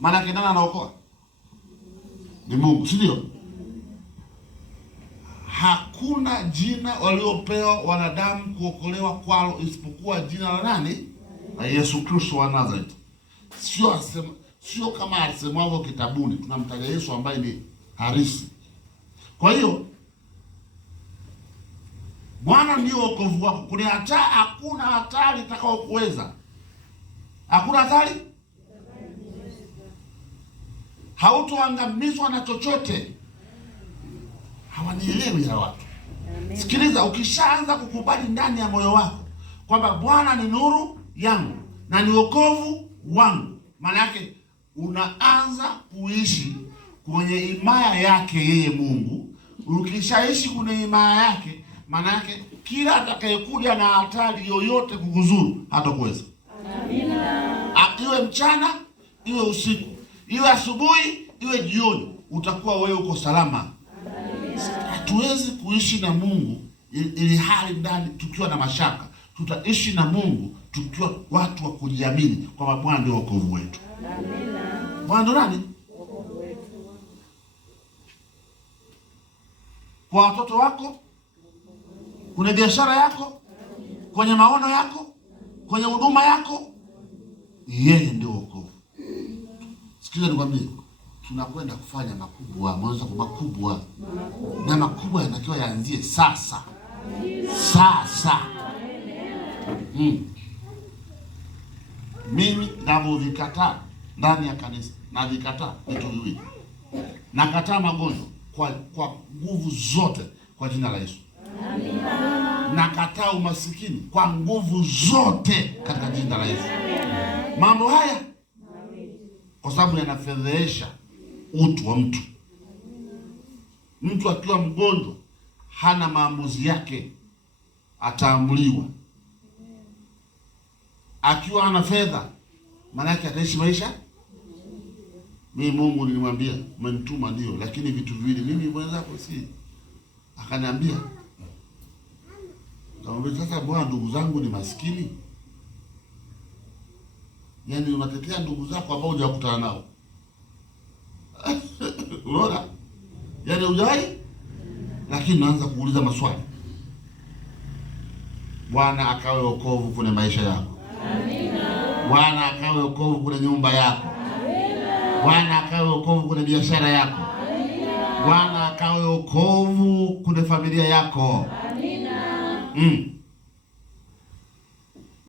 Maana yake nani anaokoa? Ni Mungu, si ndio? Hakuna jina waliopewa wanadamu kuokolewa kwalo isipokuwa jina la nani? La Yesu Kristo wa Nazareth. Sio kama alisemwavyo kitabuni, tunamtaja Yesu ambaye ni halisi. Kwa hiyo Bwana ndio wokovu wako. Kuna hakuna hatari itakayokuweza. Hakuna hatari. Hautoangamizwa na chochote. Hawanielewi hawa watu. Amen. Sikiliza, ukishaanza kukubali ndani ya moyo wako kwamba Bwana ni nuru yangu na ni wokovu wangu, maana yake unaanza kuishi kwenye himaya yake yeye Mungu. Ukishaishi kwenye himaya yake, maana yake kila atakayekuja na hatari yoyote kukuzuru hatakuweza. Amina. Iwe mchana, iwe usiku, iwe asubuhi, iwe jioni, utakuwa wewe uko salama. Hatuwezi kuishi na Mungu ili hali ndani tukiwa na mashaka. Tutaishi na Mungu tukiwa watu wa kujiamini kwamba Bwana ndio wokovu wetu. Amina. Bwana ndio nani? Wokovu wetu. Kwa watoto wako, kwenye biashara yako, kwenye maono yako, kwenye huduma yako, yeye ndio wokovu. Sikiliza nikwambie, tunakwenda kufanya makubwa, mwanzo kwa makubwa. Na makubwa yanatakiwa yaanzie sasa. Sasa. Mimi ninavyovikataa ndani ya kanisa, na vikataa vitu viwili. Nakataa magonjwa kwa nguvu zote kwa jina la Yesu. Amina. Nakataa umasikini kwa nguvu zote katika jina la Yesu. Mambo haya kwa sababu yanafedhehesha utu wa mtu. Mtu akiwa mgonjwa hana maamuzi yake, ataamuliwa. Akiwa ana fedha, maana yake ataishi maisha. Mimi Mungu nilimwambia, umenituma ndio, lakini vitu viwili mimi mwenzako si. Akaniambia, nikamwambia sasa Bwana, ndugu zangu ni maskini. Yaani unatetea ndugu zako ambao hujakutana nao. Unaona? Yaani hujawahi, lakini naanza kuuliza maswali. Bwana akawe wokovu kwenye maisha yako. Amina. Bwana akawe wokovu kwenye nyumba yako. Amina. Bwana akawe wokovu kwenye biashara yako. Amina. Bwana akawe wokovu kwenye familia yako. Amina.